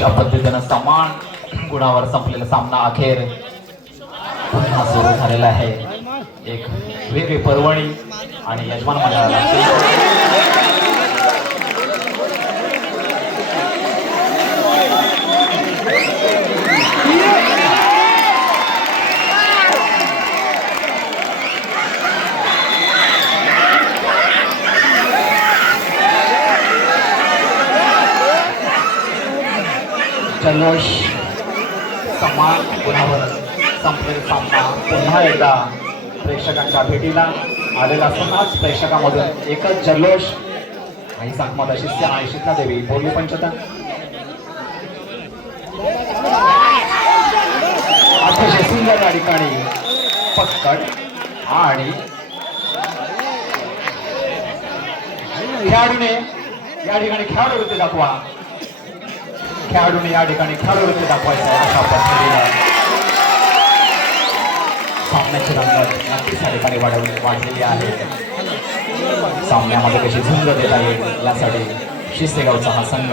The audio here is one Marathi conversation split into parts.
अशा पद्धतीनं समान गुणावर संपलेला सामना अखेर पुन्हा सुरू झालेला आहे. एक वेगळी पर्वणी आणि यजमान मंडळाला जल्लोष समान गुणावर संपलेला सामना पुन्हा एकदा प्रेक्षकांच्या भेटीला आलेला असतानाच प्रेक्षकांमधून एकच जल्लोष. काही सांगमत शिष्य आणि शीतला देवी बोलली पंचतन अतिशय सुंदर या ठिकाणी पक्कड आणि खेळाडूने या ठिकाणी खेळाडू वृत्ती दाखवा. खेळाडूने या ठिकाणी खेळाडू वृत्ती दाखवायचं अशा पद्धतीनं सामन्याची रंगत नक्कीच या ठिकाणी वाढलेली आहे. सामन्यामध्ये कशी झुंज देता येईल यासाठी शिस्तेगावचा हा संघ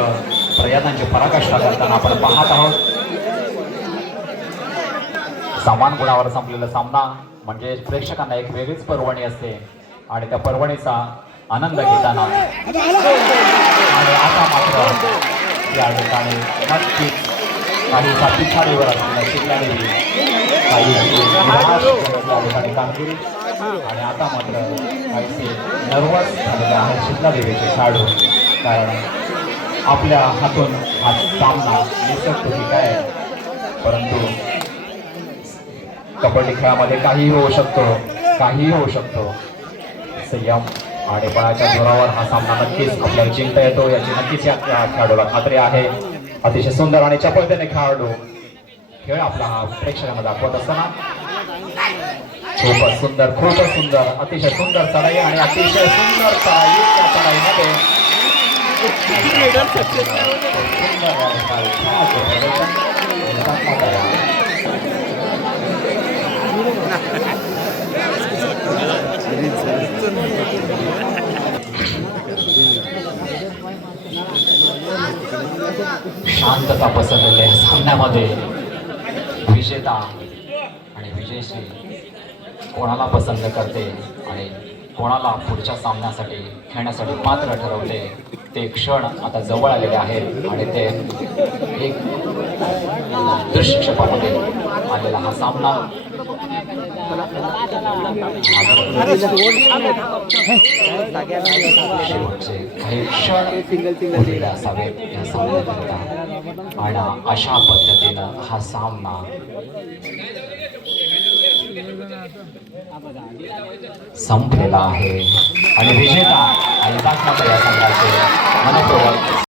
प्रयत्नांची पराकाष्ठा करताना आपण पाहत आहोत. समान गुणावर संपलेला सामना म्हणजे प्रेक्षकांना एक वेगळीच पर्वणी असते आणि त्या पर्वणीचा आनंद घेताना आणि आता मात्र या ठिकाणी नक्कीच काही पिछाडीवर असलेल्या शीतला देवी काही या ठिकाणी कामगिरी आणि आता मात्र काहीसे नर्वस झालेले आहेत शीतला देवीचे खेळाडू. कारण आपल्या हातून हा सामना निसटतो की काय, परंतु कबड्डी खेळामध्ये काहीही होऊ शकतो, काहीही होऊ शकतो. संयम आणि बळाच्या जोरावर हा सामना नक्कीच आपल्याला जिंकता येतो याची नक्कीच या खेळाडूला खात्री आहे. अतिशय सुंदर आणि चपळतेने खेळाडू खेळ आपला हा प्रेक्षकांना दाखवत असताना खूपच सुंदर अतिशय सुंदर चढाई आणि अतिशय सुंदर चढाई. त्या चढाईमध्ये शांतता पसरलेल्या सामन्यामध्ये विजेता आणि विजयश्री कोणाला पसंत करते आणि कोणाला पुढच्या सामन्यासाठी खेळण्यासाठी पात्र ठरवले ते क्षण आता जवळ आलेले आहेत आणि ते एक दृश्यक्षेपामध्ये आलेला हा सामना शेवटचे काही क्षण उरलेले असावेत या सामन्याकरिता आणि अशा पद्धतीनं हा सामना संपलेला आहे आणि विजेता आणि या संघाचे मनपूर्वक